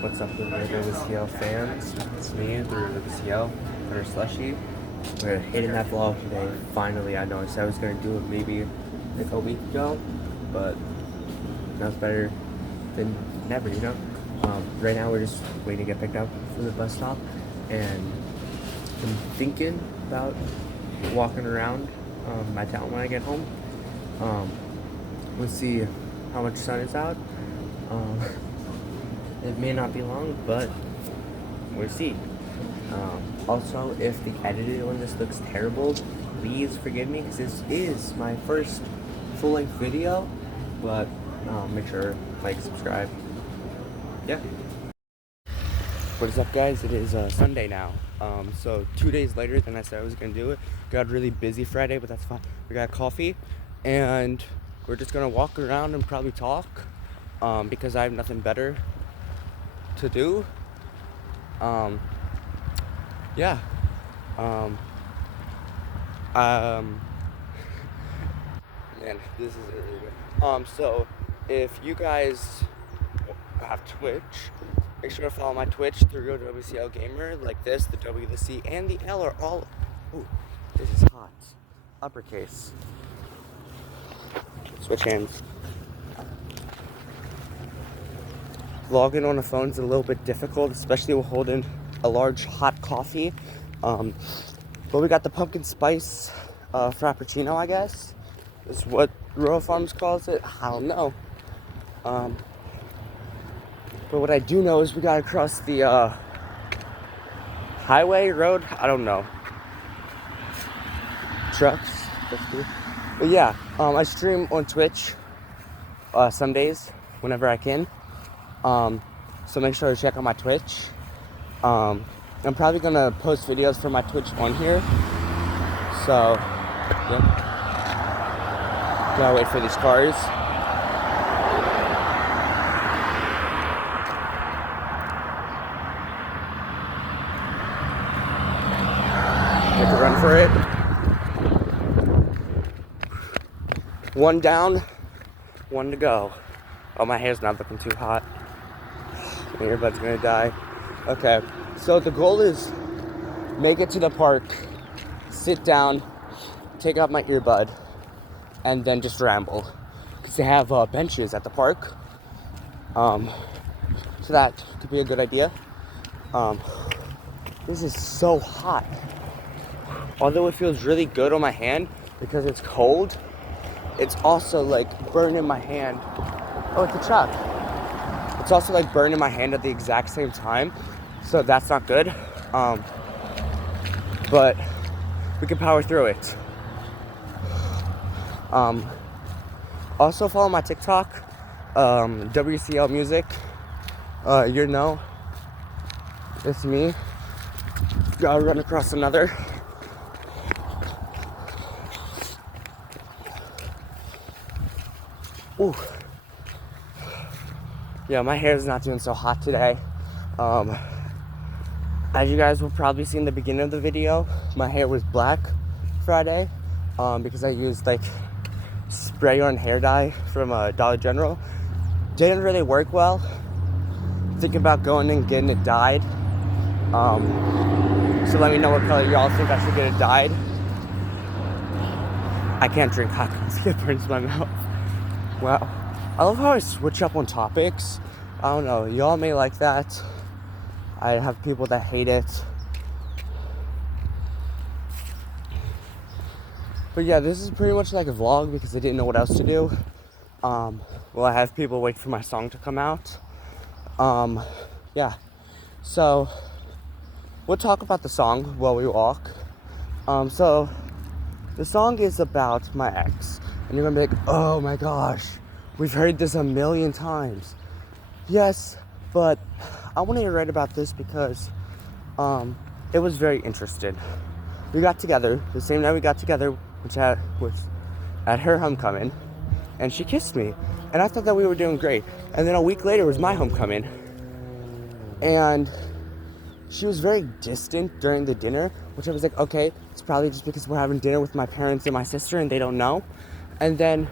What's up, with WCL fans? It's me, the WCL, or Slushy. We're hitting that vlog today. Finally, I know I said I was going to do it maybe like a week ago, but that's better than never, you know? Right now, we're just waiting to get picked up from the bus stop, and I'm thinking about walking around my town when I get home. We'll see how much sun is out. It may not be long, but we'll see. Also, if the edited on this looks terrible, please forgive me, because this is my first full-length video. But make sure like, subscribe. Yeah. What is up, guys? It is Sunday now. So 2 days later than I said I was gonna do it. Got really busy Friday, but that's fine. We got coffee, and we're just gonna walk around and probably talk, because I have nothing better to do. Yeah. Man, this is really good. So if you guys have Twitch, make sure to follow my Twitch, The Real WCL Gamer. Like this, the W, the C, and the L are all. Ooh, this is hot. Uppercase. Switch hands. Vlogging on a phone is a little bit difficult, especially with holding a large hot coffee. But we got the pumpkin spice frappuccino, I guess is what Royal Farms calls it. I don't know. But what I do know is we gotta cross the highway road. I don't know. Trucks. But yeah, I stream on Twitch Sundays whenever I can. So make sure to check out my Twitch. I'm probably gonna post videos for my Twitch on here. So yeah. Gotta wait for these cars. Have to run for it. One down, one to go. Oh, my hair's not looking too hot. My earbud's gonna die. Okay, so the goal is make it to the park, sit down, take out my earbud, and then just ramble. Because they have benches at the park. So that could be a good idea. This is so hot. Although it feels really good on my hand because it's cold, it's also like burning my hand. Oh, it's a truck. It's also like burning my hand at the exact same time. So that's not good. But we can power through it. Also follow my TikTok, WCL Music. You know, it's me. Gotta run across another. Ooh. Yeah, my hair is not doing so hot today. As you guys will probably see in the beginning of the video, my hair was black Friday, because I used like spray on hair dye from Dollar General. Didn't really work well. Thinking about going and getting it dyed. So let me know what color y'all think I should get it dyed. I can't drink hot coffee, it burns my mouth. Wow. I love how I switch up on topics. I don't know, y'all may like that. I have people that hate it. But yeah, this is pretty much like a vlog because I didn't know what else to do. Well, I have people wait for my song to come out. Yeah. So, we'll talk about the song while we walk. So, the song is about my ex. And you're gonna be like, oh my gosh, we've heard this a million times. Yes, but I wanted to write about this because it was very interesting. We got together, the same night we got together, which was at her homecoming, and she kissed me. And I thought that we were doing great. And then a week later was my homecoming. And she was very distant during the dinner, which I was like, okay, it's probably just because we're having dinner with my parents and my sister and they don't know. And then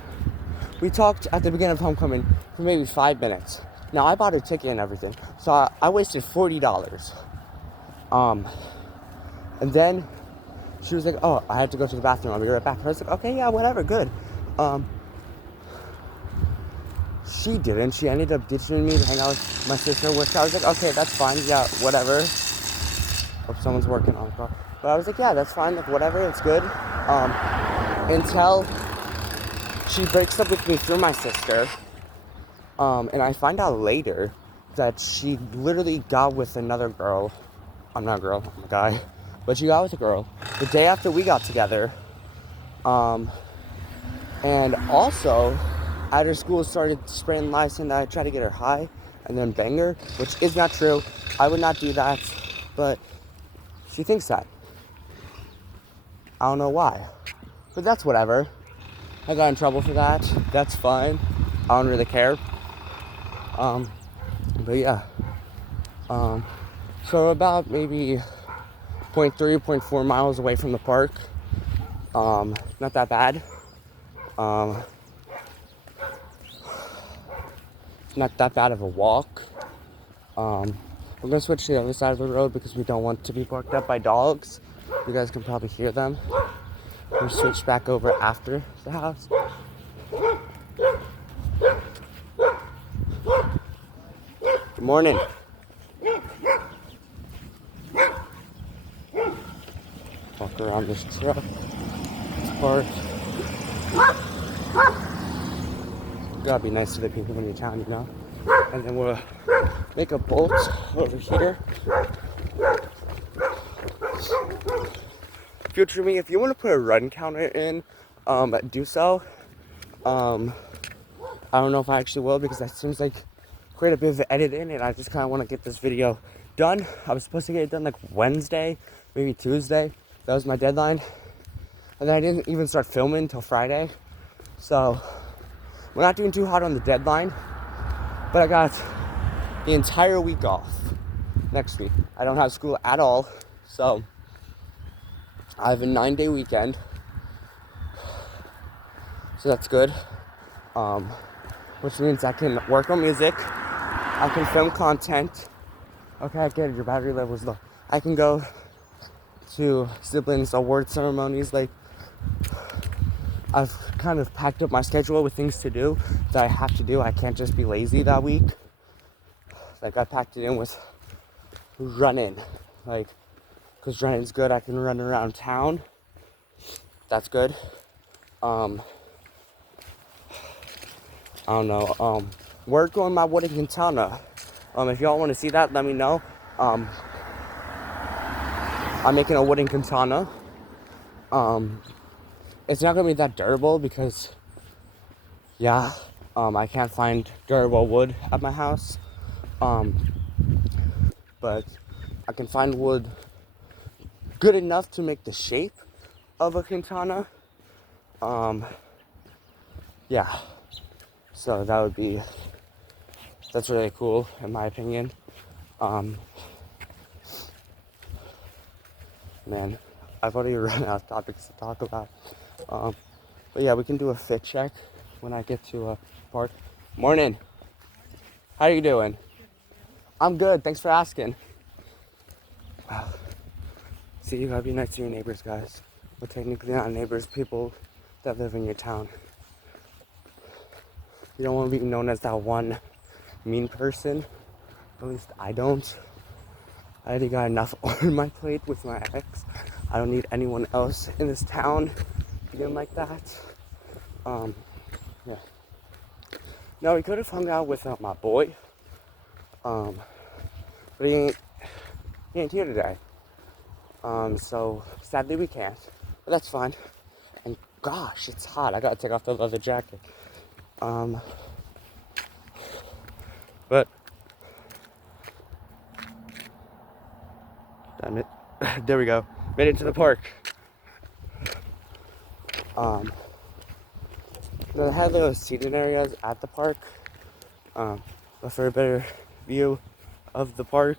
we talked at the beginning of homecoming for maybe 5 minutes. Now I bought a ticket and everything, so I wasted $40. And then she was like, "Oh, I had to go to the bathroom. I'll be right back." And I was like, "Okay, yeah, whatever, good." She didn't. She ended up ditching me to hang out with my sister, which I was like, "Okay, that's fine. Yeah, whatever." Hope someone's working on the car. But I was like, "Yeah, that's fine. Like, whatever. It's good." Until she breaks up with me through my sister. And I find out later that she literally got with another girl. I'm not a girl, I'm a guy. But she got with a girl the day after we got together. And also, at her school, started spreading lies saying that I tried to get her high and then bang her, which is not true. I would not do that, but she thinks that. I don't know why. But that's whatever. I got in trouble for that. That's fine. I don't really care. But yeah. So about maybe 0.3, 0.4 miles away from the park. Not that bad. Not that bad of a walk. We're gonna switch to the other side of the road because we don't want to be barked at by dogs. You guys can probably hear them. We'll switch back over after the house. Good morning. Walk around this truck. This park. Gotta be nice to the people in your town, you know? And then we'll make a bolt over here. Future me, if you want to put a run counter in, do so. I don't know if I actually will because that seems like quite a bit of editing, and I just kind of want to get this video done. I was supposed to get it done like Wednesday, maybe Tuesday. That was my deadline. And then I didn't even start filming until Friday. So we're not doing too hot on the deadline, but I got the entire week off next week. I don't have school at all, so I have a 9-day weekend, so that's good. Which means I can work on music, I can film content. Okay, I get it, your battery level is low. I can go to siblings' award ceremonies. Like, I've kind of packed up my schedule with things to do that I have to do. I can't just be lazy that week. Like, I packed it in with running. Like, because running's good. I can run around town. That's good. I don't know. Work on my wooden katana. If y'all want to see that, let me know. I'm making a wooden katana. It's not gonna be that durable because, yeah, I can't find durable wood at my house. But I can find wood good enough to make the shape of a katana. Yeah. So that's really cool in my opinion. Man, I've already run out of topics to talk about. But yeah, we can do a fit check when I get to a park. Morning. How are you doing? I'm good. Thanks for asking. See, you gotta be nice to your neighbors, guys. We're technically not neighbors, people that live in your town. You don't want to be known as that one mean person. At least I don't. I already got enough on my plate with my ex. I don't need anyone else in this town being like that. Yeah. No, we could have hung out with my boy. But he ain't here today. So sadly we can't. But that's fine. And gosh, it's hot. I gotta take off the leather jacket. But damn it. There we go. Made it to the park. They have those seating areas at the park. But for a better view of the park,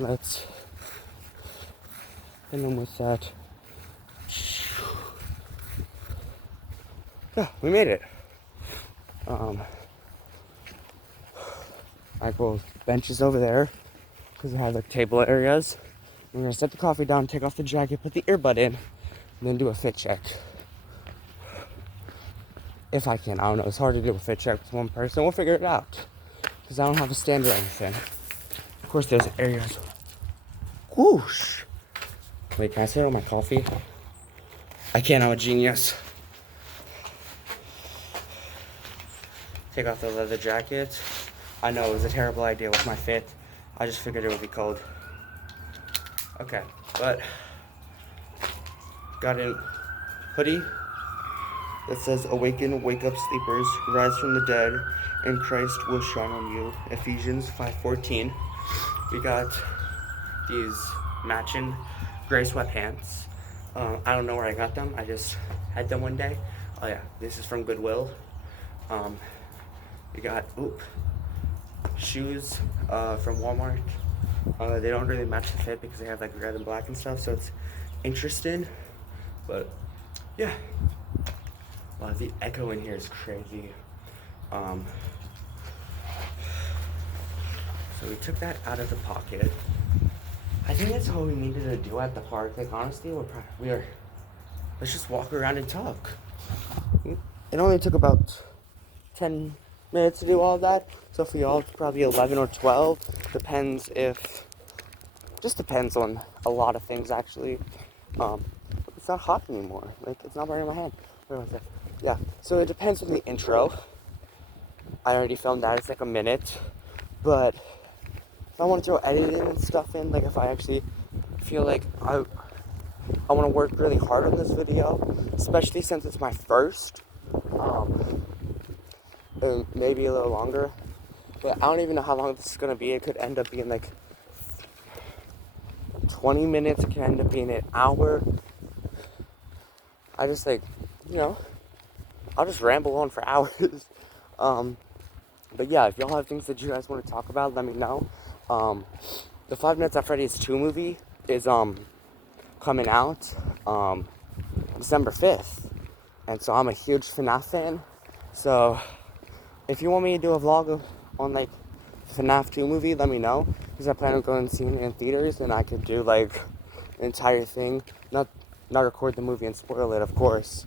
let's hit them with that. Yeah, we made it. Like, well, benches over there, because they have like table areas. I'm gonna set the coffee down, take off the jacket, put the earbud in, and then do a fit check. If I can, I don't know. It's hard to do a fit check with one person. We'll figure it out, because I don't have a stand or anything. Of course, there's areas. Whoosh! Wait, can I sit on my coffee? I can't. I'm a genius. Take off the leather jacket. I know it was a terrible idea with my fit. I just figured it would be cold. Okay, but got a hoodie that says, "Awaken, wake up, sleepers, rise from the dead, and Christ will shine on you." Ephesians 5:14. We got these matching gray sweatpants. I don't know where I got them. I just had them one day. Oh yeah, this is from Goodwill. We got shoes from Walmart. They don't really match the fit because they have like red and black and stuff, so it's interesting. But yeah, wow, the echo in here is crazy. So we took that out of the pocket. I think that's all we needed to do at the park. Like honestly, let's just walk around and talk. It only took about 10 minutes to do all that. So for y'all, it's probably 11 or 12. Just depends on a lot of things actually. It's not hot anymore. Like it's not burning my hand. Yeah. So it depends on the intro. I already filmed that. It's like a minute, but if I want to throw editing and stuff in, like if I actually feel like I want to work really hard on this video, especially since it's my first, maybe a little longer, but I don't even know how long this is going to be. It could end up being like 20 minutes, it could end up being an hour. I just like, I'll just ramble on for hours. But yeah, if y'all have things that you guys want to talk about, let me know. The Five Nights at Freddy's 2 movie is coming out December 5th, and so I'm a huge FNAF fan. So if you want me to do a vlog on like FNAF 2 movie, let me know, because I plan on going and seeing it in theaters, and I could do like an entire thing, not record the movie and spoil it, of course.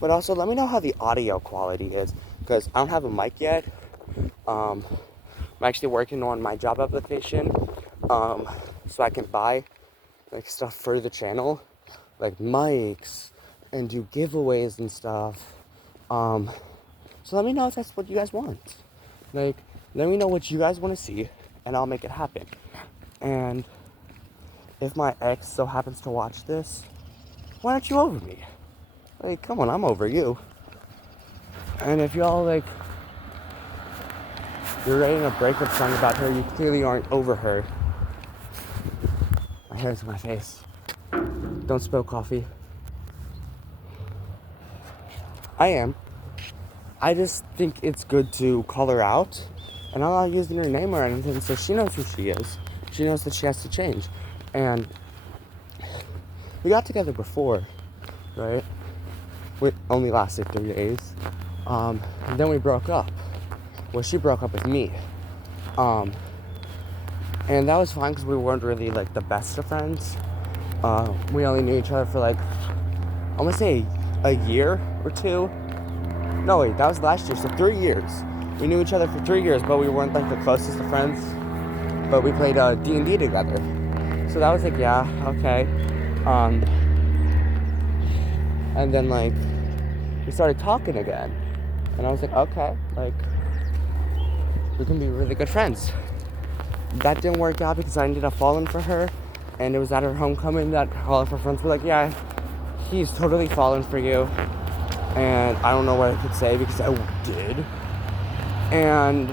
But also let me know how the audio quality is, because I don't have a mic yet. I'm actually working on my job application, so I can buy like stuff for the channel, like mics, and do giveaways and stuff. So let me know if that's what you guys want. Like, let me know what you guys want to see, and I'll make it happen. And if my ex so happens to watch this, why aren't you over me? Like, come on, I'm over you. And if y'all like, you're writing a breakup song about her, you clearly aren't over her. My hair's in my face. Don't spill coffee. I am. I just think it's good to call her out, and I'm not using her name or anything, so she knows who she is. She knows that she has to change. And we got together before, right? It only lasted 3 days. And then we broke up. Well, she broke up with me. And that was fine because we weren't really like the best of friends. We only knew each other for like, I'm gonna say a year or two. No, wait, that was last year, so 3 years. We knew each other for 3 years, but we weren't like the closest of friends. But we played D&D together. So that was like, yeah, okay. And then like, we started talking again. And I was like, okay, like, we can be really good friends. That didn't work out because I ended up falling for her. And it was at her homecoming that all of her friends were like, yeah, he's totally fallen for you. And I don't know what I could say because I did. And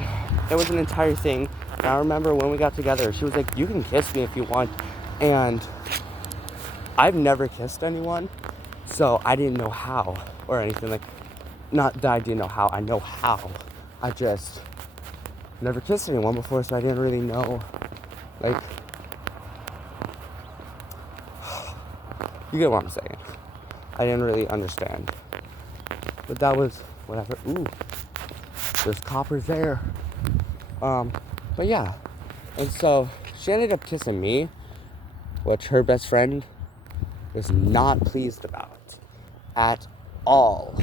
it was an entire thing. And I remember when we got together, she was like, you can kiss me if you want. And I've never kissed anyone, so I didn't know how or anything. Like, not that I didn't know how, I know how. I just never kissed anyone before, so I didn't really know, like, you get what I'm saying. I didn't really understand. But that was whatever. Ooh, there's coppers there. Um, but yeah, and so she ended up kissing me, which her best friend was not pleased about at all.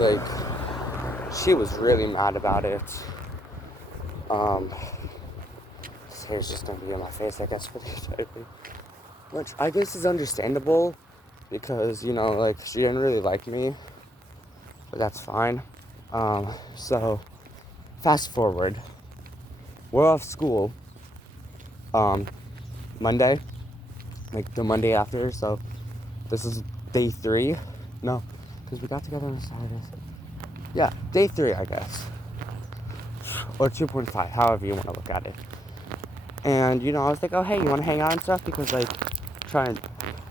Like, she was really mad about it. This hair's just gonna be in my face, I guess, for the entire, which I guess is understandable because, you know, like, she didn't really like me, but that's fine. So, fast forward, we're off school, Monday, like the Monday after, so this is day 3. No, because we got together on Saturday. Yeah, day 3, I guess. Or 2.5, however you want to look at it. And, you know, I was like, oh, hey, you want to hang out and stuff? Because, like, trying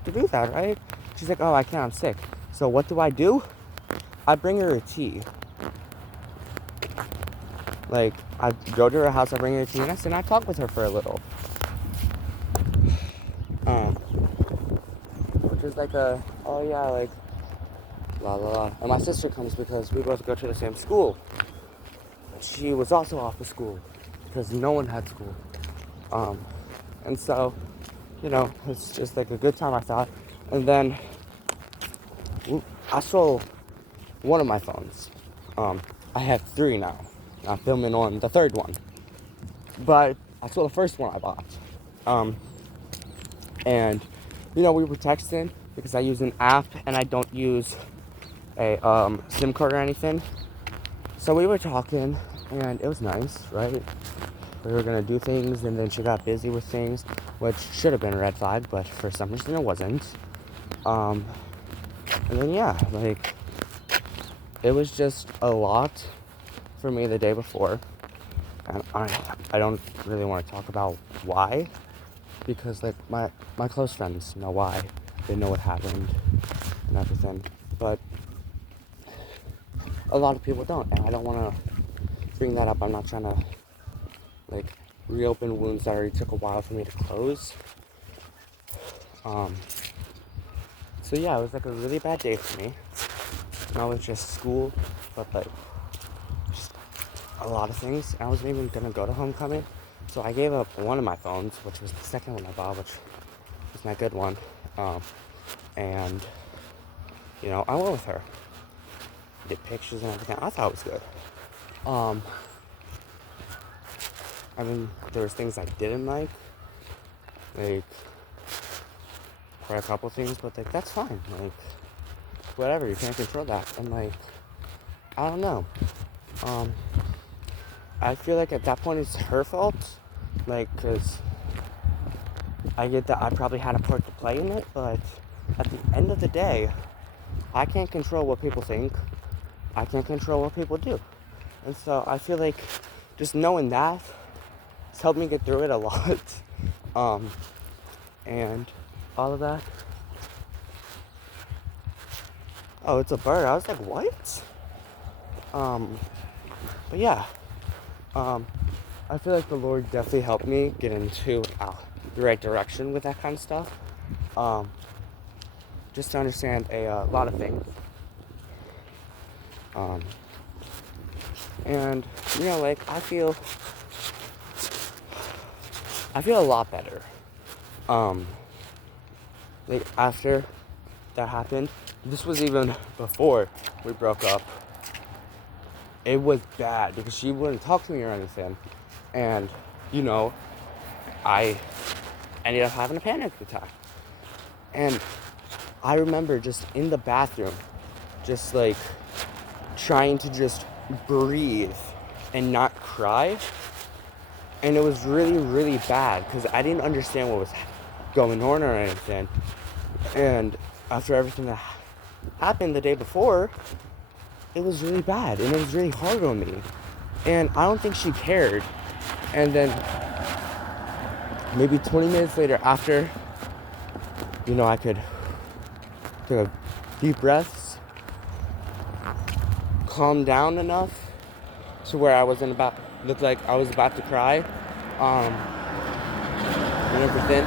to do that, right? She's like, oh, I can't, I'm sick. So what do? I bring her a tea. Like, I go to her house, I bring her a tea, and I sit and I talk with her for a little. Which is like a, oh yeah, like, la la la. And my sister comes because we both go to the same school. She was also off of school because no one had school. And so, you know, it's just like a good time, I thought. And then I stole one of my phones. I have 3 now. I'm filming on the 3rd one. But I stole the first one I bought. And, you know, we were texting because I use an app and I don't use a SIM card or anything. So we were talking and it was nice, right? We were gonna do things and then she got busy with things, which should have been a red flag, but for some reason it wasn't. And then yeah, like, it was just a lot for me the day before. And I don't really want to talk about why, because like my close friends know why. They know what happened and everything. But a lot of people don't, and I don't want to bring that up. I'm not trying to, like, reopen wounds that already took a while for me to close. So yeah, it was like a really bad day for me. Not with just school, but like just a lot of things. I wasn't even gonna go to homecoming, so I gave up one of my phones, which was the second one I bought, which was my good one. And you know, I went with her. Did pictures and everything. I thought it was good. I mean, there was things I didn't like for a couple things, but like that's fine. Like, whatever, you can't control that. And like, I don't know. I feel like at that point it's her fault. Like, cause I get that I probably had a part to play in it, but at the end of the day, I can't control what people think. I can't control what people do. And so I feel like just knowing that has helped me get through it a lot. And all of that. Oh, it's a bird. I was like, what? But yeah. I feel like the Lord definitely helped me get into the right direction with that kind of stuff. Just to understand a lot of things. And you know, like, I feel a lot better. Like, after that happened, this was even before we broke up. It was bad because she wouldn't talk to me or anything. And, you know, I ended up having a panic attack. And I remember just in the bathroom, just like trying to just breathe and not cry. And it was really, really bad because I didn't understand what was going on or anything. And after everything that happened the day before, it was really bad and it was really hard on me. And I don't think she cared. And then maybe 20 minutes later, after, you know, I could take a deep breaths, calm down enough to where I wasn't looked like I was about to cry, and everything.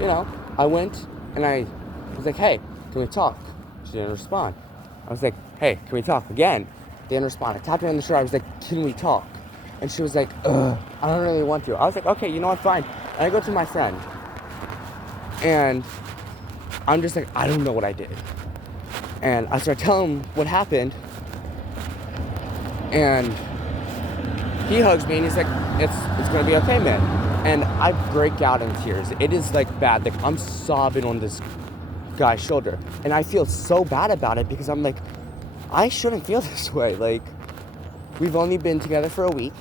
You know, I went and I was like, hey, can we talk? She didn't respond. I was like, hey, can we talk again? They didn't respond. I tapped her on the shoulder. I was like, can we talk? And she was like, ugh, I don't really want to. I was like, okay, you know what, fine. And I go to my friend. And I'm just like, I don't know what I did. And I start telling him what happened. And he hugs me and he's like, it's gonna be okay, man. And I break out in tears. It is like bad. Like I'm sobbing on this guy's shoulder. And I feel so bad about it because I'm like, I shouldn't feel this way. Like, we've only been together for a week.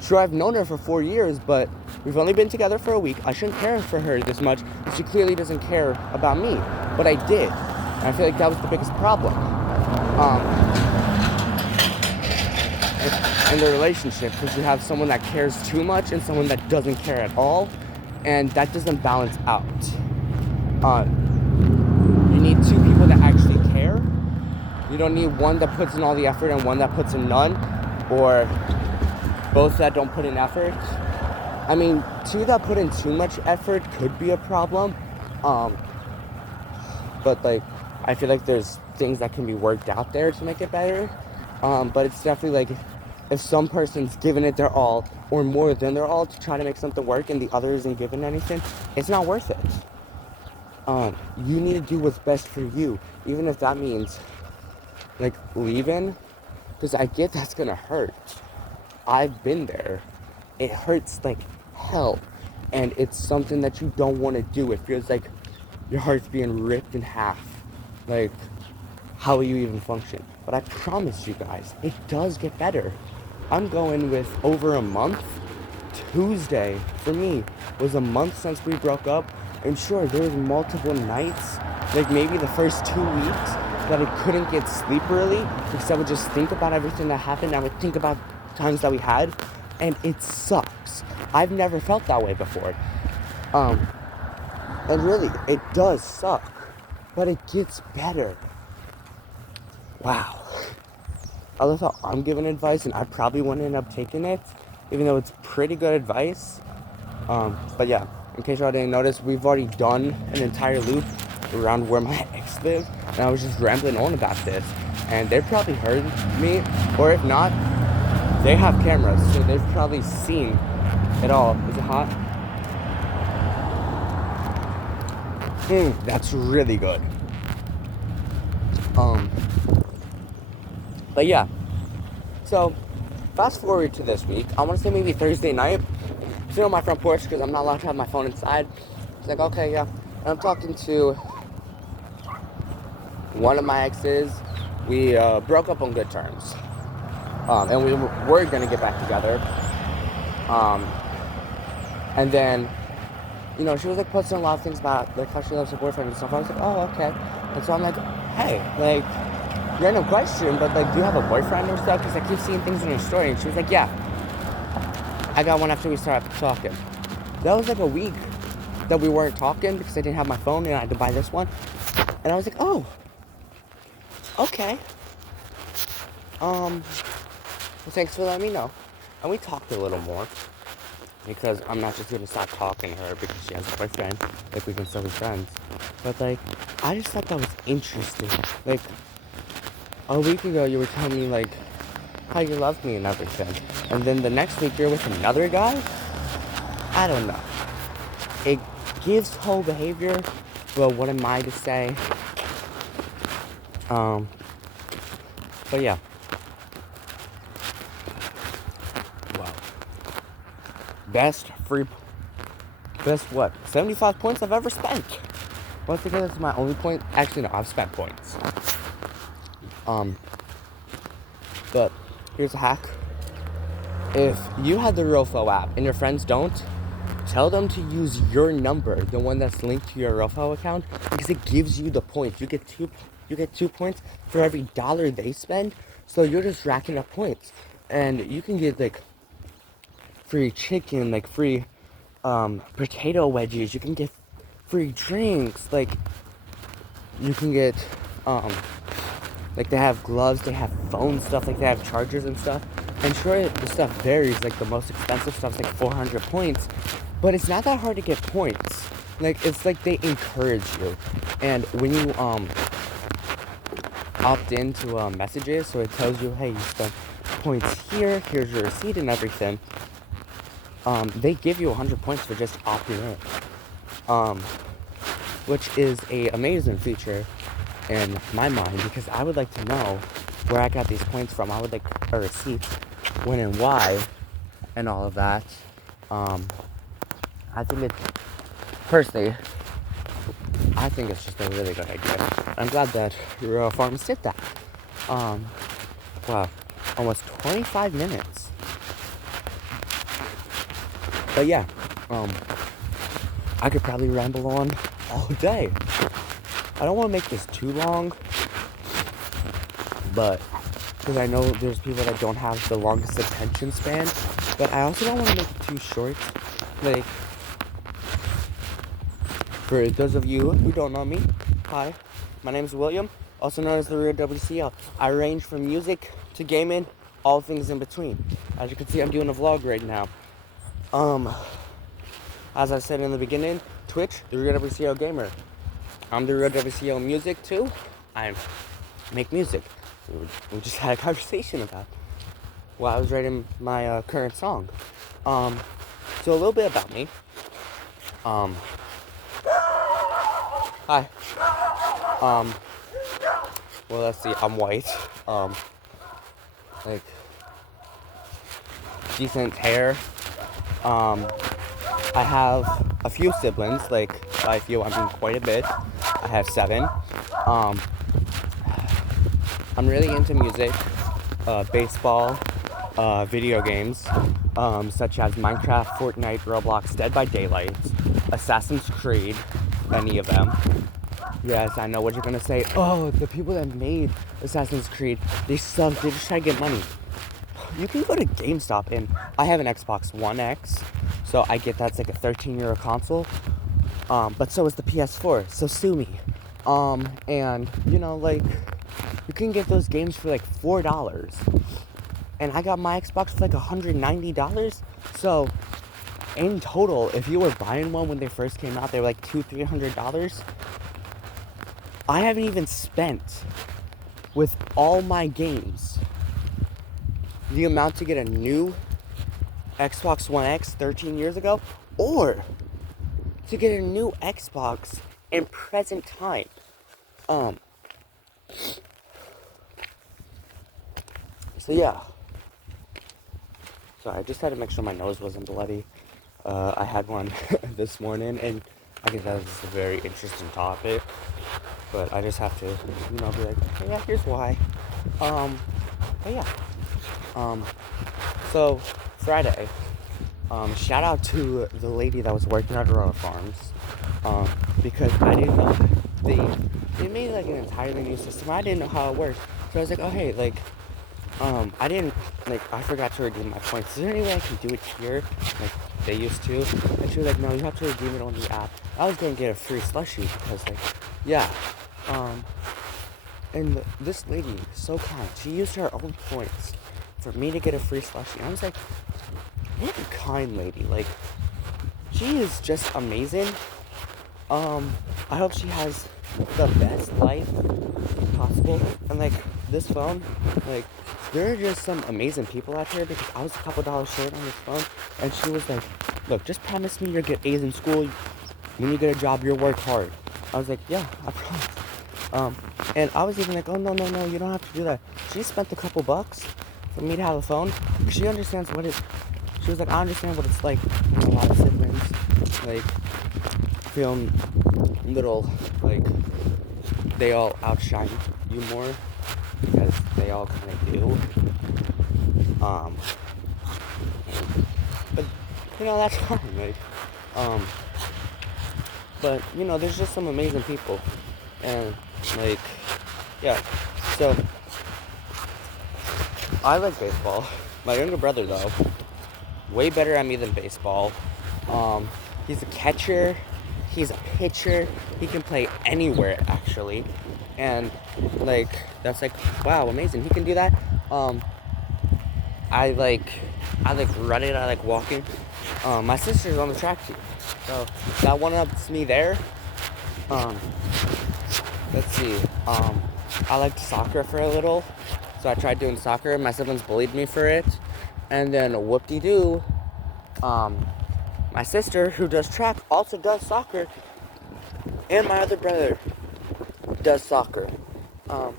Sure, I've known her for 4 years, but we've only been together for a week. I shouldn't care for her this much, and she clearly doesn't care about me. But I did. And I feel like that was the biggest problem. In the relationship, because you have someone that cares too much and someone that doesn't care at all, and that doesn't balance out. You need two people that actually care. You don't need one that puts in all the effort and one that puts in none, or both that don't put in effort. I mean, two that put in too much effort could be a problem, but like, I feel like there's things that can be worked out there to make it better, but it's definitely like, if some person's giving it their all, or more than their all, to try to make something work and the other isn't giving anything, it's not worth it. You need to do what's best for you, even if that means like leaving, because I get that's gonna hurt. I've been there. It hurts like hell, and it's something that you don't want to do. It feels like your heart's being ripped in half. Like, how will you even function? But I promise you guys, it does get better. I'm going with over a month. Tuesday for me was a month since we broke up. And sure, there was multiple nights, like maybe the first 2 weeks, that I couldn't get sleep early because I would just think about everything that happened. I would think about times that we had, and it sucks. I've never felt that way before. And really, it does suck, but it gets better. Wow. I love how I'm giving advice, and I probably wouldn't end up taking it, even though it's pretty good advice. But yeah, in case y'all didn't notice, we've already done an entire loop around where my ex lived, and I was just rambling on about this, and they probably heard me, or if not, they have cameras, so they've probably seen it all. Is it hot? That's really good. But yeah, so fast forward to this week. I want to say maybe Thursday night. I'm sitting on my front porch because I'm not allowed to have my phone inside. It's like, okay, yeah. And I'm talking to one of my exes. We broke up on good terms. And we were going to get back together. And then, you know, she was like posting a lot of things about like how she loves her boyfriend and stuff. I was like, oh, okay. And so I'm like, hey, like, random question, but like, do you have a boyfriend or stuff? Because I keep seeing things in her story. And she was like, yeah, I got one after we started talking. That was like a week that we weren't talking because I didn't have my phone and I had to buy this one. And I was like, oh, okay. Well, thanks for letting me know. And we talked a little more because I'm not just gonna stop talking to her because she has a boyfriend. Like, we can still be friends. But like, I just thought that was interesting. Like, a week ago you were telling me like how you loved me and everything, and then the next week you're with another guy. I don't know. It gives whole behavior, but what am I to say? But yeah. Wow. Best what? 75 points I've ever spent. Well, I think that's my only point. Actually, no, I've spent points. But here's a hack. If you have the Rofo app and your friends don't, tell them to use your number, the one that's linked to your Rofo account, because it gives you the points. You get 2 points for every dollar they spend, so you're just racking up points. And you can get like free chicken, like free potato wedges, you can get free drinks, like you can get like they have gloves, they have phone stuff, like they have chargers and stuff. And sure, the stuff varies, like the most expensive stuff's like 400 points, but it's not that hard to get points. Like, it's like they encourage you. And when you opt into messages, so it tells you, hey, you spent points here, here's your receipt and everything. They give you 100 points for just opting in, which is a amazing feature in my mind, because I would like to know where I got these points from. I would like a receipt, when and why, and all of that. I think it, personally, I think it's just a really good idea. I'm glad that Royal Farms did that. Wow, almost 25 minutes. But yeah, I could probably ramble on all day. I don't want to make this too long, but because I know there's people that don't have the longest attention span, but I also don't want to make it too short. Like, for those of you who don't know me, hi, my name is William, also known as the Real WCL. I range from music to gaming, all things in between. As you can see, I'm doing a vlog right now. As I said in the beginning, Twitch, the Real WCL Gamer. I'm the Real WCL Music too. I make music. We just had a conversation about while I was writing my current song. So a little bit about me. Hi. Well, let's see. I'm white. Like decent hair. I have a few siblings. Like by a few, I mean quite a bit. I have 7. I'm really into music, baseball, video games, such as Minecraft, Fortnite, Roblox, Dead by Daylight, Assassin's Creed, any of them. Yes, I know what you're gonna say. Oh, the people that made Assassin's Creed, they suck. They just try to get money. You can go to GameStop, and I have an Xbox One X, so I get that's like a 13-year console. But so is the PS4, so sue me. And you know, like, you can get those games for like $4, and I got my Xbox for like $190. So in total, if you were buying one when they first came out, they were like $200-$300. I haven't even spent, with all my games, the amount to get a new Xbox One X 13 years ago, or to get a new Xbox in present time. So yeah. Sorry, I just had to make sure my nose wasn't bloody. I had one this morning, and I think that was a very interesting topic. But I just have to, you know, be like, hey, yeah, here's why. But yeah. So Friday, shout out to the lady that was working at Royal Farms, because I didn't know they made like an entirely new system. I didn't know how it worked, so I was like, oh hey, like, I forgot to redeem my points. Is there any way I can do it here, like they used to? And she was like, no, you have to redeem it on the app. I was gonna get a free slushie because, like, yeah. And this lady, so kind, she used her own points for me to get a free slushie. I was like, what a kind lady. Like, she is just amazing. I hope she has the best life possible. And like, this phone, like, there are just some amazing people out here, because I was a couple dollars short on this phone, and she was like, look, just promise me you'll get A's in school. When you get a job, you'll work hard. I was like, yeah, I promise. And I was even like, oh, no, you don't have to do that. She spent a couple bucks for me to have a phone. She understands what it, she was like, I understand what it's like when a lot of siblings, like, feel little, like, they all outshine you more, because they all kind of do. But, you know, that's fine, like, but, you know, there's just some amazing people, and, like, yeah, so, I like baseball. My younger brother, though, way better at me than baseball. He's a catcher, he's a pitcher, he can play anywhere, actually, and, like, that's, like, wow, amazing, he can do that. I like running, I like walking. My sister's on the track team, so that one-ups me there. Let's see, I liked soccer for a little, so I tried doing soccer. My siblings bullied me for it, and then whoop-de-doo, my sister, who does track, also does soccer, and my other brother does soccer. So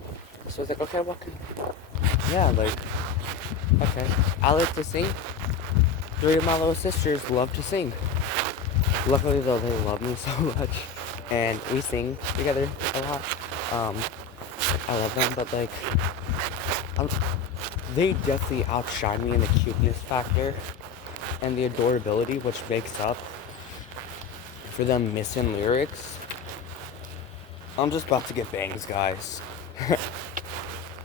I was like, okay, what can... Yeah, like, okay. I like to sing. 3 of my little sisters love to sing. Luckily, though, they love me so much, and we sing together a lot. I love them, but, like, they definitely outshine me in the cuteness factor and the adorability, which makes up for them missing lyrics. I'm just about to get bangs, guys.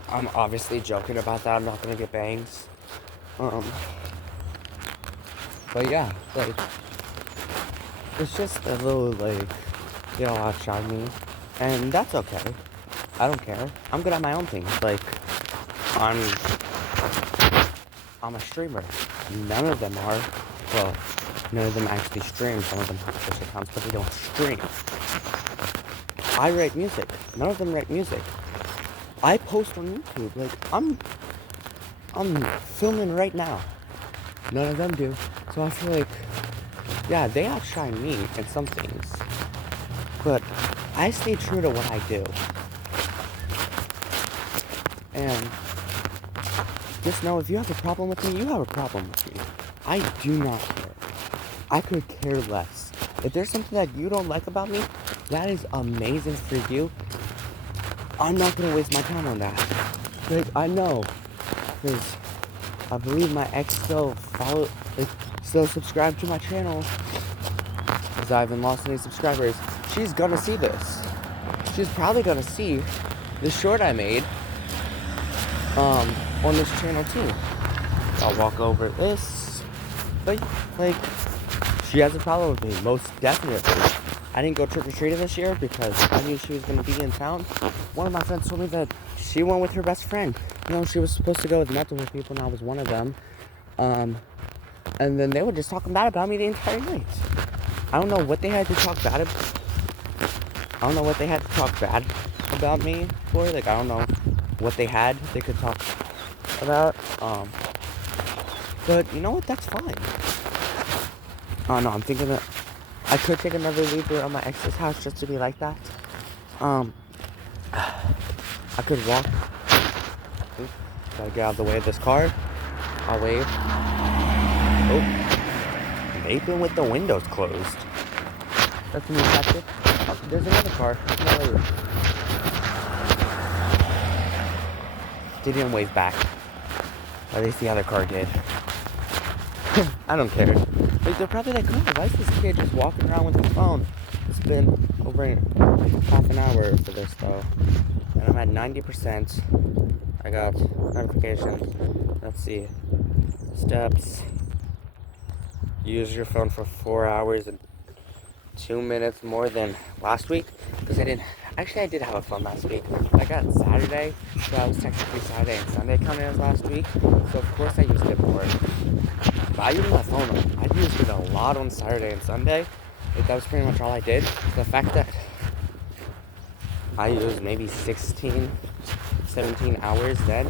I'm obviously joking about that. I'm not gonna get bangs. But yeah, like, it's just a little, like, they all outshine me, and that's okay. I don't care. I'm good at my own things. Like, I'm a streamer. None of them are. Well, none of them actually stream. Some of them have Twitch accounts, but they don't stream. I write music. None of them write music. I post on YouTube. Like, I'm filming right now. None of them do. So I feel like, yeah, they outshine me in some things. But I stay true to what I do. And just know, if you have a problem with me, you have a problem with me. I do not care. I could care less. If there's something that you don't like about me, that is amazing for you. I'm not gonna waste my time on that. Like, I know, because I believe my ex still still subscribed to my channel, because I haven't lost any subscribers. She's gonna see this. She's probably gonna see the short I made on this channel too. I'll walk over this, but like, she has a problem with me, most definitely. I didn't go trick-or-treating this year because I knew she was going to be in town. One of my friends told me that she went with her best friend. You know, she was supposed to go with multiple people, and I was one of them. And then they were just talking bad about me the entire night. I don't know what they had to talk bad about. I don't know what they had to talk bad about me for. Like, I don't know what they could talk about. But you know what? That's fine. Oh no, I'm thinking that I could take another Uber on my ex's house just to be like that. I could walk. Oops, gotta get out of the way of this car. I'll wave. Oh, vaping with the windows closed. That's a new tactic. Oh, there's another car. No, didn't wave back. At least the other car did. I don't care. Like, they're probably like, oh, why is this kid just walking around with his phone? It's been over half an hour for this, though. And I'm at 90%. I got notifications. Let's see. Steps. Use your phone for 4 hours and 2 minutes more than last week. Because I did have a phone last week. I got Saturday, so I was technically Saturday and Sunday counted as last week. So, of course, I used it more. But I used my phone. I used it a lot on Saturday and Sunday. Like, that was pretty much all I did. The fact that I used maybe 16, 17 hours then,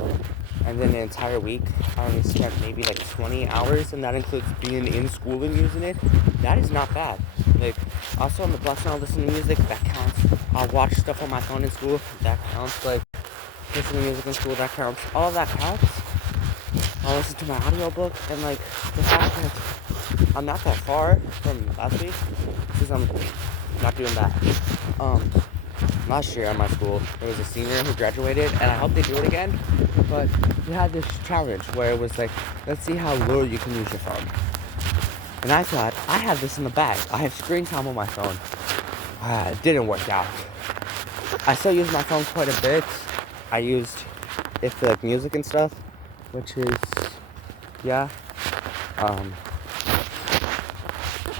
and then the entire week I only spent maybe like 20 hours, and that includes being in school and using it. That is not bad. Like, also on the bus and I'll listen to music, that counts. I'll watch stuff on my phone in school, that counts. Like, listen to music in school, that counts. All of that counts. I'll listen to my audiobook, and like, the fact that I'm not that far from last week, because I'm not doing that. Last year at my school, there was a senior who graduated, and I hope they do it again, but we had this challenge where it was like, let's see how little you can use your phone. And I thought, I have this in the bag. I have screen time on my phone. It didn't work out. I still use my phone quite a bit. I used it for like music and stuff, which is, yeah,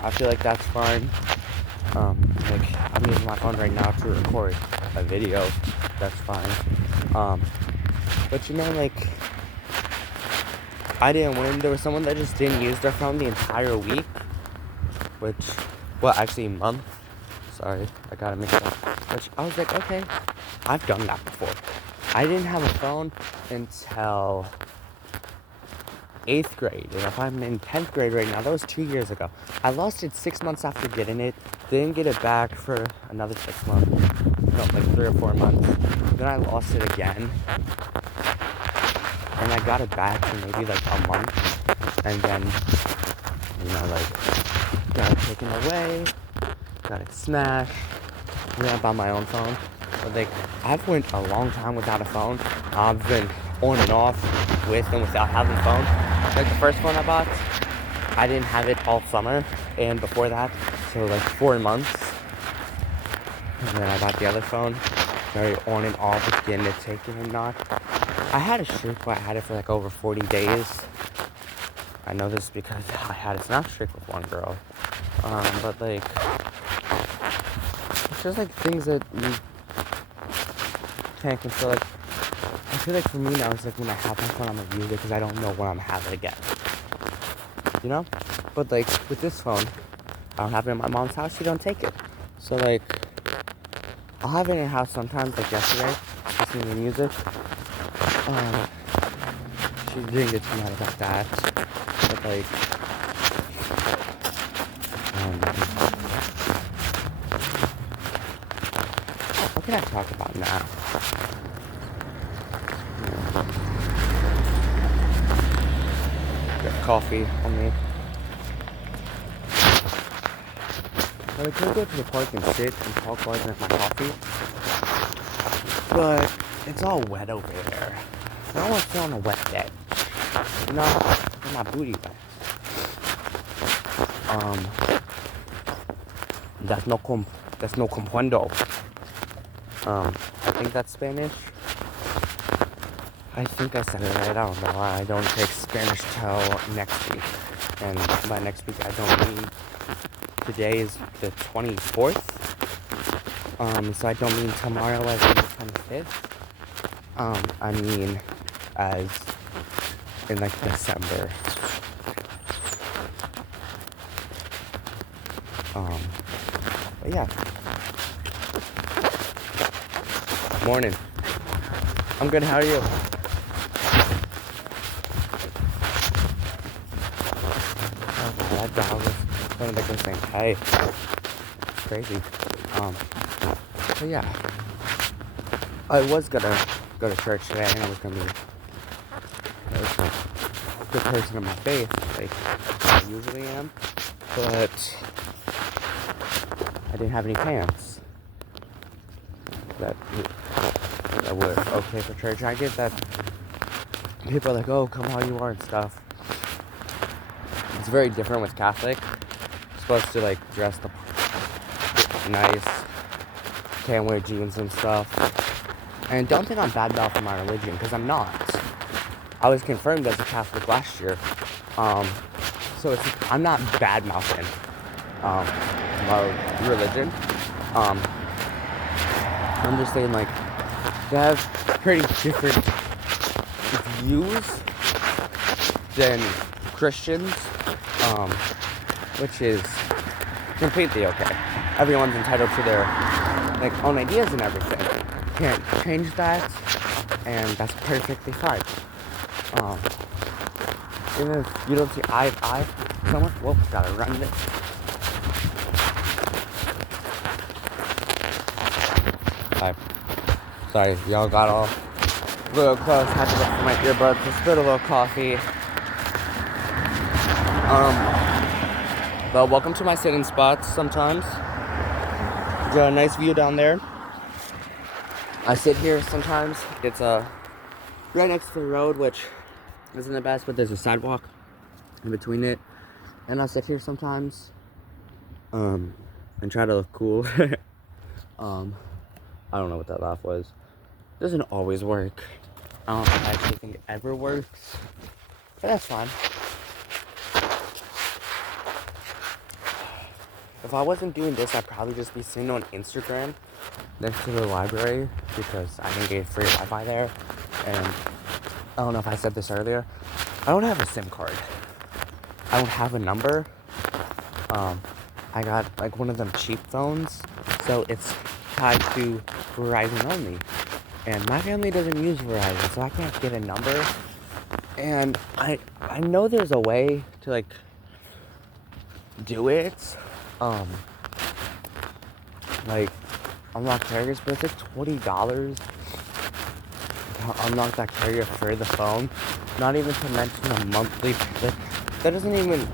I feel like that's fine. Like, I'm using my phone right now to record a video. That's fine. But you know, like, I didn't win. There was someone that just didn't use their phone the entire week, actually month. Sorry, I gotta mix up. Which I was like, okay, I've done that before. I didn't have a phone until 8th grade, and if I'm in 10th grade right now, that was 2 years ago. I lost it 6 months after getting it, didn't get it back for another 6 months, no, like 3 or 4 months, then I lost it again, and I got it back for maybe like a month, and then, got it taken away, got it smashed, and then I bought my own phone. But I've went a long time without a phone. I've been on and off with and without having a phone. Like the first phone I bought, I didn't have it all summer, and before that, so like 4 months. And then I bought the other phone, very on and off, with getting it taken and not. I had a streak where I had it for like over 40 days. I know this because I had a snap streak with one girl. But like, it's just like things that you can't control. Like, I feel like for me now, it's like when I have my phone, I'm gonna use it because I don't know when I'm gonna have it again. You know? But like with this phone, I don't have it in my mom's house. She don't take it. So like, I'll have it in her house sometimes. Like yesterday, listening to music. She didn't get too mad about that. But like, what can I talk about now? Got coffee on me. I could go to the park and sit and talk while I drink my coffee, but it's all wet over there. I don't want to sit on a wet bed. You know, get my booty wet. That's no comprendo. I think that's Spanish. I think I said it right. I don't know. I don't take Spanish till next week. And by next week, I don't mean today is the 24th. So I don't mean tomorrow as in the 25th. I mean as in like December. But yeah. Morning. I'm good. How are you? That dog was going back and saying, "Hey." It's crazy. So yeah. I was gonna go to church today, and I was gonna be a good person in my faith, like I usually am, but I didn't have any pants that were okay for church. I get that people are like, "Oh, come how you are" and stuff. It's very different with Catholic. You're supposed to like dress nice, can't wear jeans and stuff. And don't think I'm bad mouthing my religion, because I'm not. I was confirmed as a Catholic last year. So I'm not bad mouthing my religion. I'm just saying, like, they have pretty different views than Christians, which is completely okay. Everyone's entitled to their like own ideas and everything. Can't change that, and that's perfectly fine. Even if you don't see eye to eye with someone, whoa, gotta run this. Sorry, y'all got all a little close. Had to look for my earbuds. Just spit a little coffee. But welcome to my sitting spots sometimes. Got a nice view down there. I sit here sometimes. It's right next to the road, which isn't the best, but there's a sidewalk in between it. And I sit here sometimes and try to look cool. I don't know what that laugh was. It doesn't always work. I don't actually think it ever works, but that's fine. If I wasn't doing this, I'd probably just be sitting on Instagram next to the library, because I can get free Wi-Fi there. And I don't know if I said this earlier, I don't have a SIM card. I don't have a number. I got like one of them cheap phones, so it's tied to Verizon only. And my family doesn't use Verizon, so I can't get a number. And I know there's a way to like do it. Like unlock carriers, but it's like $20 to unlock that carrier for the phone. Not even to mention a monthly. That doesn't even.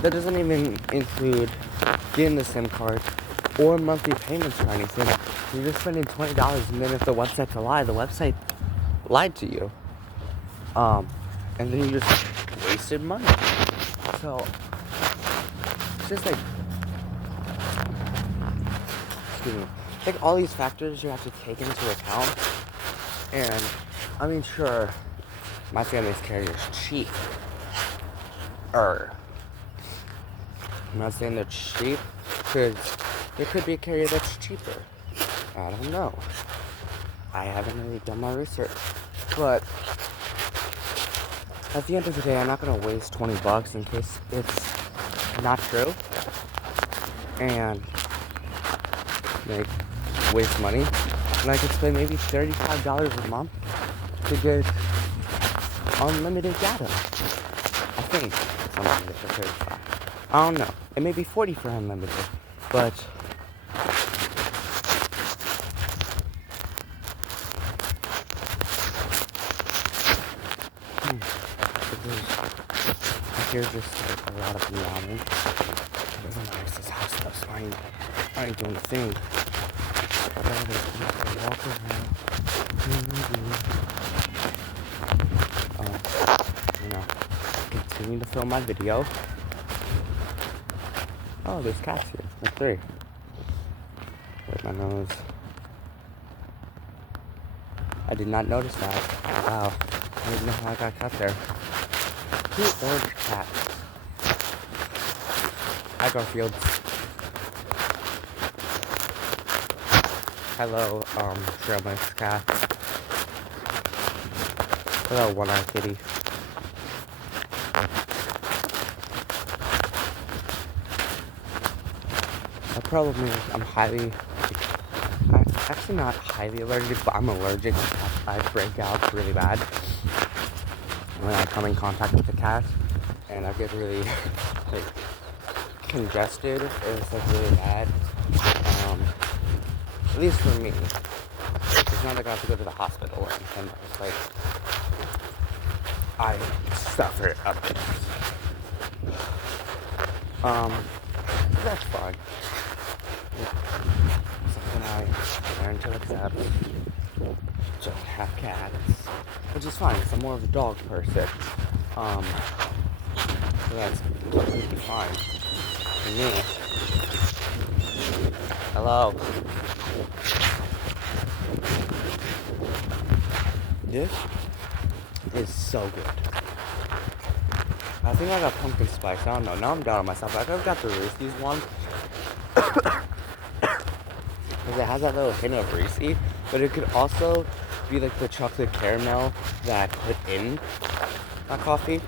That doesn't even include getting the SIM card or monthly payments or anything. You're just spending $20, and then if the website's a lie, the website lied to you. And then you just wasted money. So it's just like, excuse me, like all these factors you have to take into account. And I mean, sure, my family's carrier is cheap. I'm not saying they're cheap, because there could be a carrier that's cheaper. I don't know. I haven't really done my research. But at the end of the day, I'm not going to waste $20 in case it's not true. And like waste money. And I could spend maybe $35 a month to get unlimited data. I think it's unlimited for 35. I don't know. It may be 40 for unlimited, but I hear just like a lot of meowing. It doesn't matter, it's this house stuff, so I ain't doing a thing. But I just walk around. Continue to film my video. Oh, there's cats here. There's 3. Wait, my nose. I did not notice that. Wow. I didn't know how I got caught there. 2 orange cats. Hi, Garfield. Hello, Trailmix cat. Hello, One-Eyed Kitty. The problem is I'm actually not highly allergic, but I'm allergic. I break out really bad when I come in contact with the cat, and I get really like congested. It's like really bad. At least for me. It's not like I have to go to the hospital or anything. It's like I suffer a bit. That's fine. Something I learned to accept. Don't have cats, which is fine because I'm more of a dog person. So that's completely fine for me. Hello. This is so good. I think I got pumpkin spice. I don't know. Now I'm down on myself. I think I've got the Reese's one. Because it has that little hint of Reese, but it could also be like the chocolate caramel that I put in my coffee.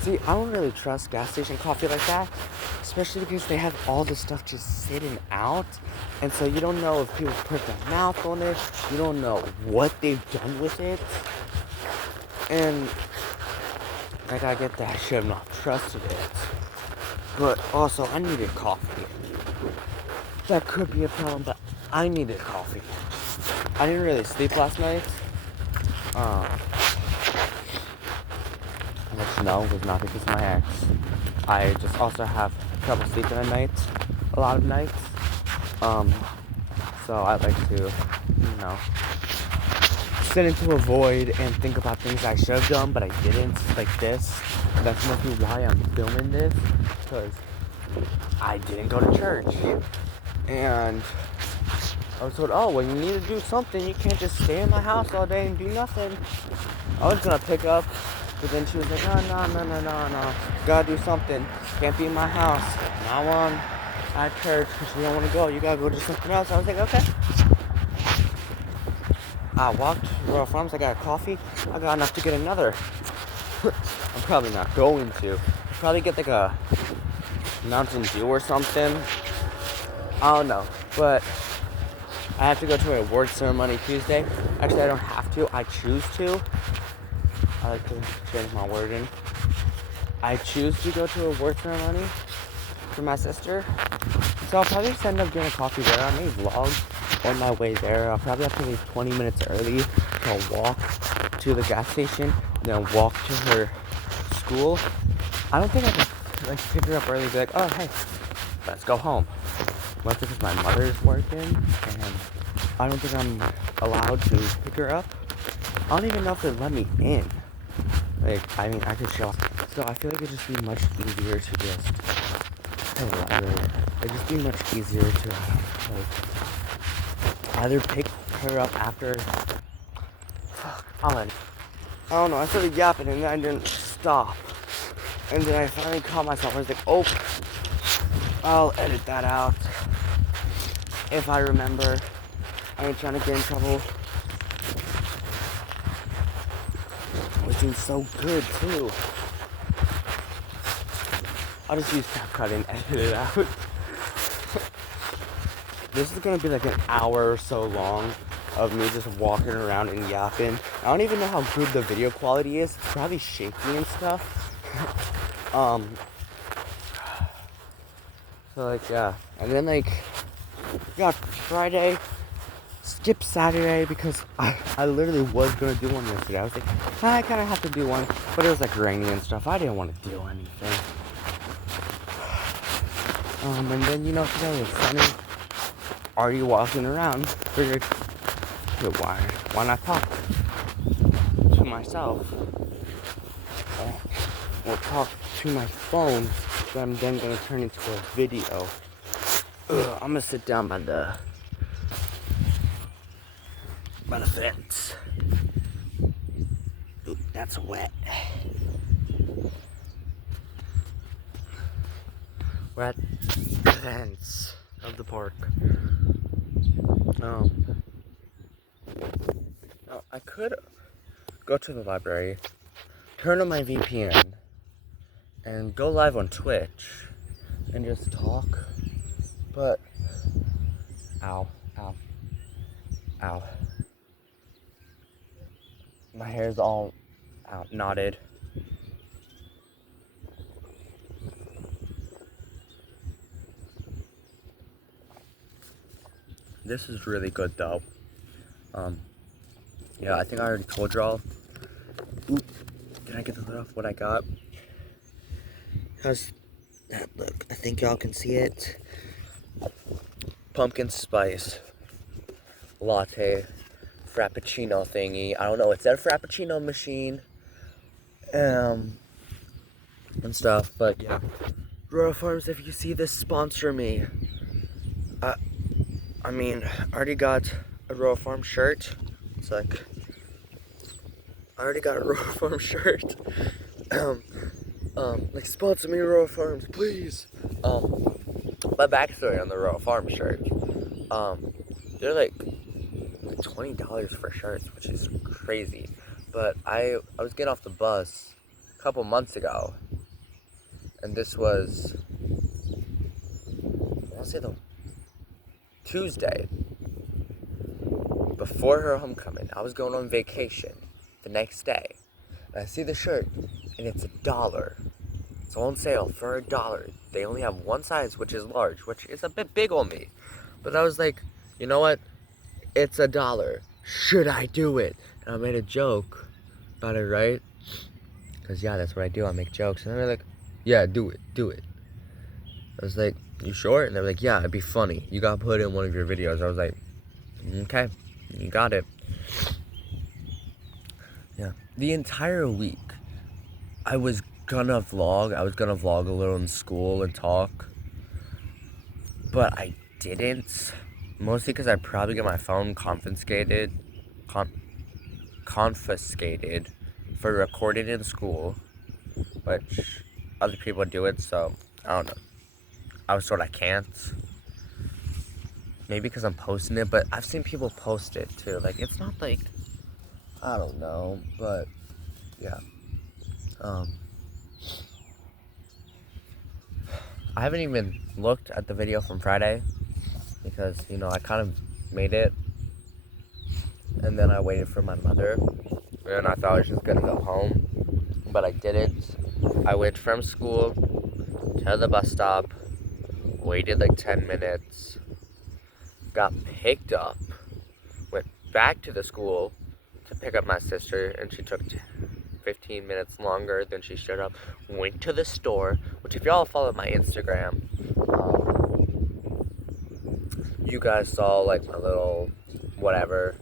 See, I don't really trust gas station coffee like that, especially because they have all this stuff just sitting out, and so you don't know if people put their mouth on it, you don't know what they've done with it, and like I get that I should have not trusted it, but also I needed coffee. That could be a problem, but I needed coffee. I didn't really sleep last night. Which no, was not because of my ex. I just also have trouble sleeping at night, a lot of nights. So I like to, sit into a void and think about things I should have done, but I didn't, like this. And that's mostly why I'm filming this, because I didn't go to church. And I was told, oh, well, you need to do something. You can't just stay in my house all day and do nothing. I was gonna pick up, but then she was like, no. Gotta do something. Can't be in my house. Now on at church because you don't want to go. You gotta go do something else. I was like, okay. I walked to Royal Farms. I got a coffee. I got enough to get another. I'm probably not going to. Probably get like a Mountain Dew or something. I don't know, but I have to go to an award ceremony Tuesday. Actually, I don't have to. I choose to. I like to change my wording. I choose to go to a award ceremony for my sister. So I'll probably just end up getting a coffee there. I may vlog on my way there. I'll probably have to leave 20 minutes early to walk to the gas station, then walk to her school. I don't think I can like pick her up early and be like, oh hey, let's go home. Mostly because my mother's working and I don't think I'm allowed to pick her up. I don't even know if they let me in. Like, I mean, I could show. So I feel like it'd just be much easier to just, it'd just be much easier to like either pick her up after. Fuck, Alan. I don't know. I started yapping and then I didn't stop. And then I finally caught myself. I was like, oh, I'll edit that out if I remember. I ain't trying to get in trouble. We're doing so good too. I'll just use CapCut and edit it out. This is gonna be like an hour or so long of me just walking around and yapping. I don't even know how good the video quality is. It's probably shaky and stuff. So like yeah, and then like got Friday, skip Saturday because I literally was gonna do one yesterday. I was like, I kind of have to do one, but it was like rainy and stuff. I didn't want to do anything. And then you know today it's sunny. Already walking around. Figured, why not talk to myself? Or talk to my phone that I'm then gonna turn into a video. I'm gonna sit down by the fence. Ooh, that's wet. We're at the fence of the park. I could go to the library, turn on my VPN, and go live on Twitch and just talk. But ow. My hair's all out, knotted. This is really good though. Yeah, I think I already told y'all. Oop, can I get the lid off what I got? How's that look? I think y'all can see it. Pumpkin spice latte frappuccino thingy. I don't know, it's a frappuccino machine and stuff, but yeah. Royal Farms, if you see this, sponsor me. I mean, I already got a Royal Farm shirt. It's like, I already got a Royal Farm shirt. Like, sponsor me, Royal Farms, please. My backstory on the Royal Farm shirt. They're like $20 for shirts, which is crazy. But I was getting off the bus a couple months ago, and this was, I want to say the Tuesday before her homecoming. I was going on vacation the next day, and I see the shirt, and it's $1. It's on sale for $1. They only have one size, which is large, which is a bit big on me. But I was like, you know what? It's $1. Should I do it? And I made a joke about it, right? Because yeah, that's what I do. I make jokes, and they're like, yeah, do it. I was like, you sure? And they're like, yeah, it'd be funny. You got put in one of your videos. I was like, okay, you got it. Yeah. The entire week, I was gonna vlog. I was gonna vlog a little in school and talk. But I didn't. Mostly because I probably got my phone confiscated for recording in school. Which other people do it, so I don't know. I was told I can't. Maybe because I'm posting it, but I've seen people post it too. Like, it's not like, I don't know, but yeah. I haven't even looked at the video from Friday. because, you know, I kind of made it, and then I waited for my mother, and I thought I was just gonna go home, but I didn't. I went from school to the bus stop, waited like 10 minutes, got picked up, went back to the school to pick up my sister, and she took 15 minutes longer than she should have. Went to the store, which if y'all follow my Instagram, you guys saw like my little whatever.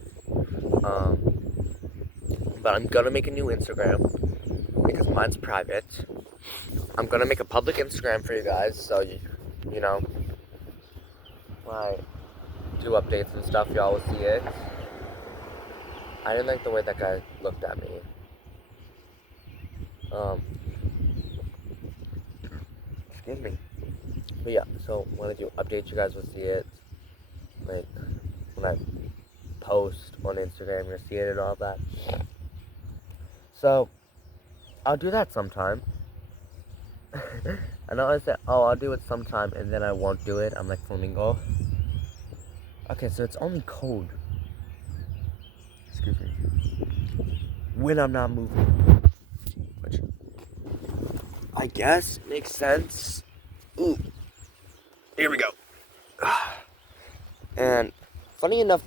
But I'm gonna make a new Instagram because mine's private. I'm gonna make a public Instagram for you guys, so you know, when I do updates and stuff, y'all will see it. I didn't like the way that guy looked at me. Excuse me. But yeah, so when I do updates, you guys will see it. Like, when I post on Instagram, you'll see it and all that. So, I'll do that sometime. I know I said, oh, I'll do it sometime, and then I won't do it. I'm like Flamingo. Okay, so it's only cold. Excuse me. When I'm not moving. Which, I guess, makes sense. Ooh. Here we go. And, funny enough,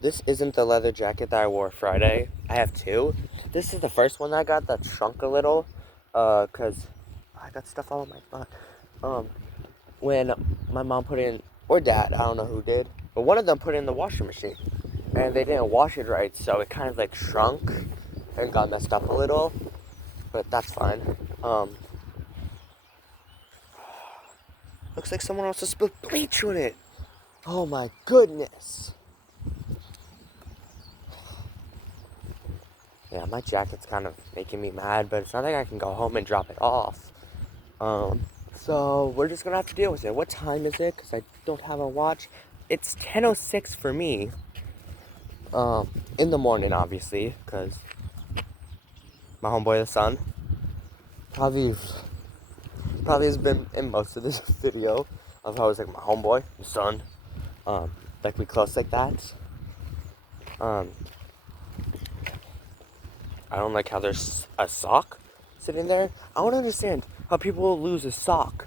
this isn't the leather jacket that I wore Friday. I have two. This is the first one that I got that shrunk a little. Cause I got stuff all on my butt. When my mom put in, or dad, I don't know who did, but one of them put it in the washing machine. And they didn't wash it right, so it kind of like shrunk and got messed up a little. But that's fine. Looks like someone else has spilled bleach on it. Oh my goodness. Yeah, my jacket's kind of making me mad, but it's not like I can go home and drop it off. So we're just gonna have to deal with it. What time is it? Because I don't have a watch. It's 10:06 for me. In the morning, obviously, because my homeboy, the sun, probably has been in most of this video of how it's like my homeboy, the sun, like we close like that. I don't like how there's a sock sitting there. I don't understand how people will lose a sock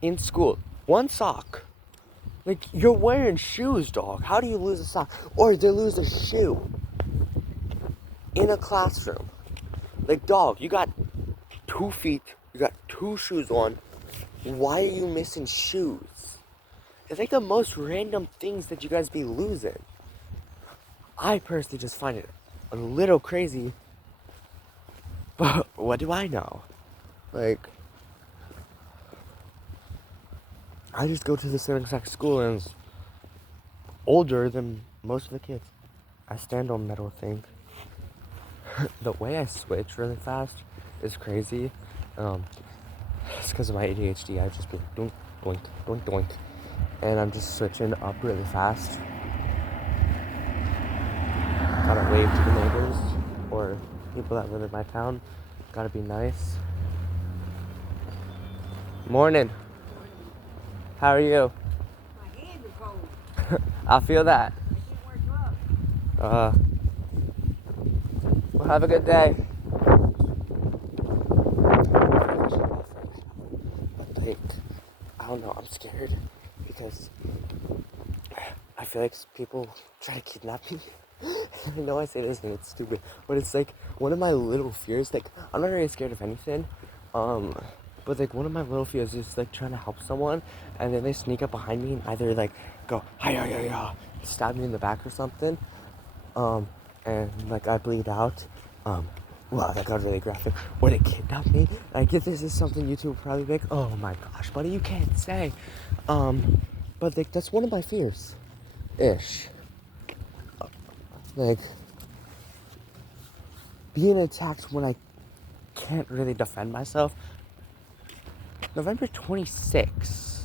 in school. One sock. Like, you're wearing shoes, dog. How do you lose a sock? Or they lose a shoe in a classroom. Like, dog, you got 2 feet. You got 2 shoes on. Why are you missing shoes? It's like the most random things that you guys be losing. I personally just find it a little crazy. But what do I know? Like, I just go to the same exact school and it's older than most of the kids. I stand on metal thing. The way I switch really fast is crazy. It's because of my ADHD. I just be doink, doink, doink, doink. And I'm just switching up really fast. Gotta wave to the neighbors or people that live in my town. Gotta be nice. Morning. How are you? My hands are cold. I feel that. I can't wear gloves. Well, have a good day. Like, I don't know, I'm scared because I feel like people try to kidnap me. I know I say this and it's stupid, but it's like one of my little fears. Like, I'm not really scared of anything, but like one of my little fears is like trying to help someone, and then they sneak up behind me and either like go hi, stab me in the back or something, and like I bleed out. Wow, that got really graphic. Or they kidnap me. I get this is something YouTube will probably make. Oh my gosh, buddy, you can't say. But like that's one of my fears, ish. Like, being attacked when I can't really defend myself. November 26th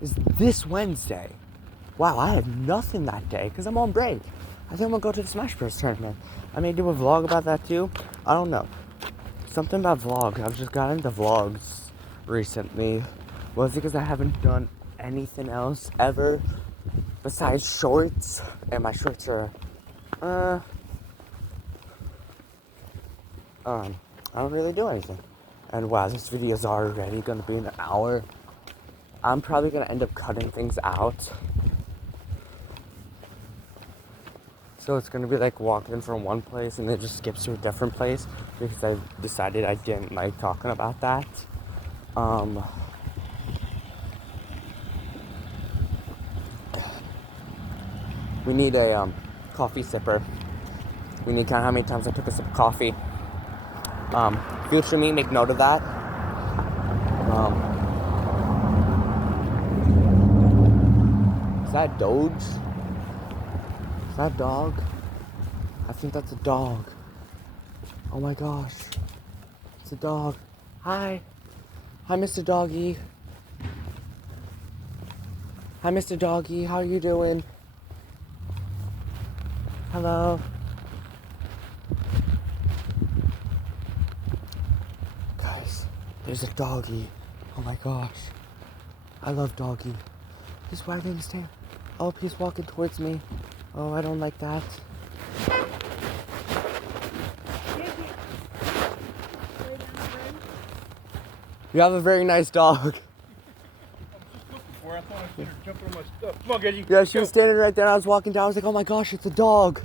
is this Wednesday. Wow, I had nothing that day because I'm on break. I think I'm gonna go to the Smash Bros tournament. I may do a vlog about that too. I don't know. Something about vlogs. I've just got into vlogs recently. Was it because I haven't done anything else ever besides shorts, and my shorts are, I don't really do anything. And wow, this video is already gonna be an hour. I'm probably gonna end up cutting things out. So it's gonna be like walking from one place and then just skips to a different place because I decided I didn't like talking about that. We need a coffee sipper. We need to count how many times I took a sip of coffee. Future me, make note of that. Is that Doge? Is that a dog? I think that's a dog. Oh my gosh. It's a dog. Hi. Hi, Mr. Doggy. Hi, Mr. Doggy. How are you doing? Hello. Guys, there's a doggy. Oh my gosh. I love Doggy. He's wagging his tail. Oh, he's walking towards me. Oh, I don't like that. You have a very nice dog. I thought I seen her jumping on my stuff. Come on, Gedgy. Yeah, she was standing right there. I was walking down. I was like, oh my gosh, it's a dog.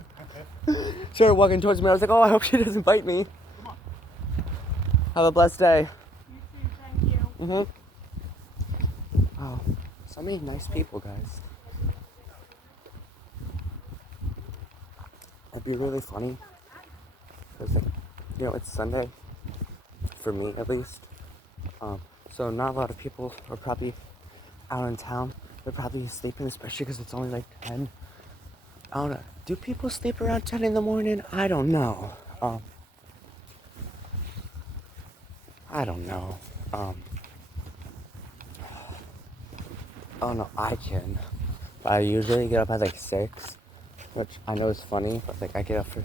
She started walking towards me. I was like, oh, I hope she doesn't bite me. Come on. Have a blessed day. You too, thank you. Wow. So many nice people, guys. It'd be really funny. Because, you know, it's Sunday. For me, at least. So not a lot of people are probably out in town. They're probably sleeping, especially because it's only like 10. I don't know. Do people sleep around 10 in the morning? I don't know. I don't know. Oh no, I can. But I usually get up at like 6, which I know is funny, but like I get up for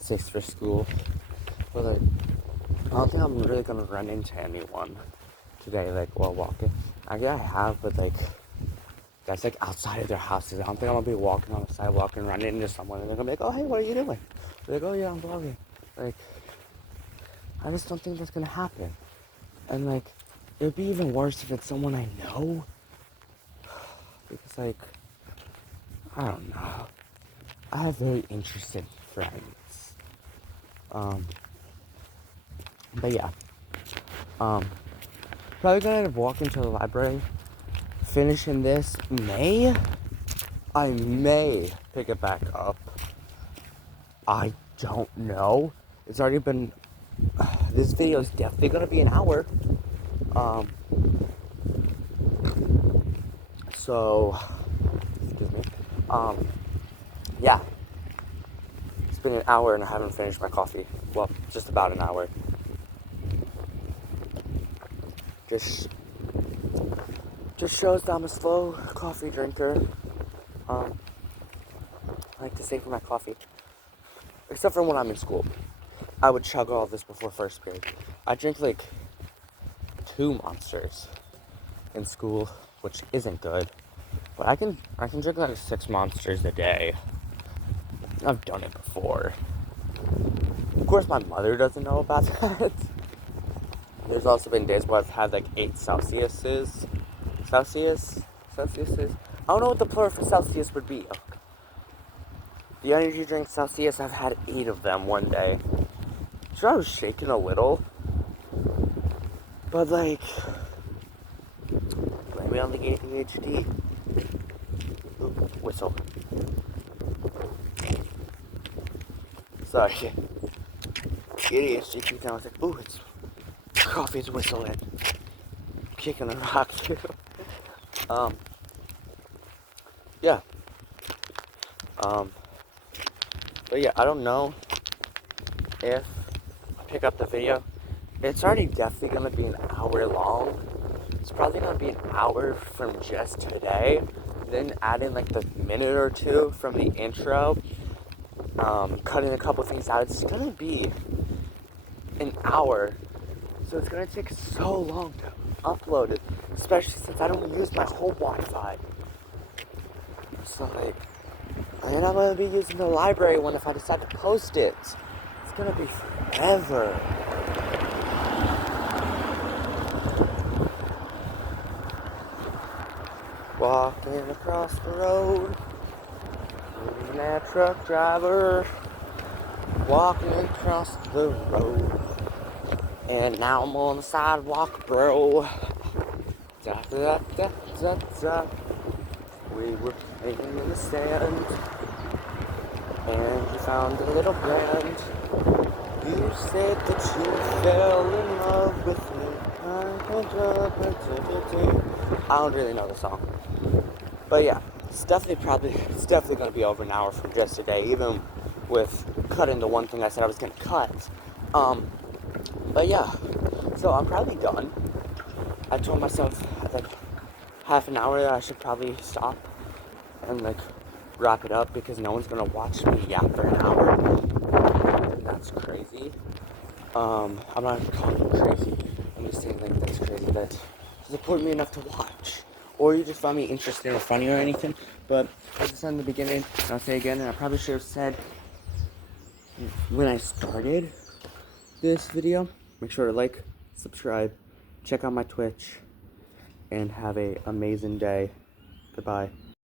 6 for school. But like, I don't think I'm really gonna run into anyone today, like while walking. I have, but like, that's like outside of their houses. I don't think I'm gonna be walking on the sidewalk and running into someone and they're gonna be like, oh hey, what are you doing? They're like, oh yeah, I'm vlogging. Like, I just don't think that's gonna happen. And like, it would be even worse if it's someone I know. Because like, I don't know. I have very interested friends. But yeah. Probably gonna end up walking to the library. Finishing this I may pick it back up. I don't know. It's already been, this video is definitely gonna be an hour. So, excuse me. Yeah. It's been an hour and I haven't finished my coffee. Well, just about an hour. Just shows that I'm a slow coffee drinker. I like to save for my coffee. Except for when I'm in school. I would chug all this before first period. I drink like 2 Monsters in school, which isn't good. But I can drink like 6 Monsters a day. I've done it before. Of course my mother doesn't know about that. There's also been days where I've had like 8 Celsiuses. Celsiuses? I don't know what the plural for Celsius would be. The energy drink Celsius, I've had 8 of them one day. Sure, I was shaking a little. But like, maybe I'm the ADHD. Ooh, whistle. Sorry. ADHD kicked down. I was like, ooh, it's coffee's whistling. Kicking the rock too. Yeah. But yeah, I don't know if I pick up the video. It's already definitely gonna be an hour long. It's probably gonna be an hour from just today. Then add in like the minute or 2 from the intro. Cutting a couple things out. It's gonna be an hour. So it's gonna take so long to upload it, especially since I don't use my home Wi-Fi. So like, and then I'm gonna be using the library one if I decide to post it. It's gonna be forever. Walking across the road, losing that truck driver. Walking across the road, and now I'm on the sidewalk, bro. Da, da, da, da, da. We were playing in the sand, and you found a little band. You said that you fell in love with me. I don't really know the song, but yeah, it's definitely gonna be over an hour from just today, even with cutting the one thing I said I was gonna cut. But yeah, so I'm probably done. I told myself like half an hour that I should probably stop and like wrap it up because no one's gonna watch me yap for an hour. That's crazy. I'm not calling it crazy. I'm just saying like that's crazy that support me enough to watch. Or you just find me interesting or funny or anything. But as I said in the beginning, and I'll say again, and I probably should have said when I started this video, make sure to like, subscribe, check out my Twitch, and have an amazing day. Goodbye.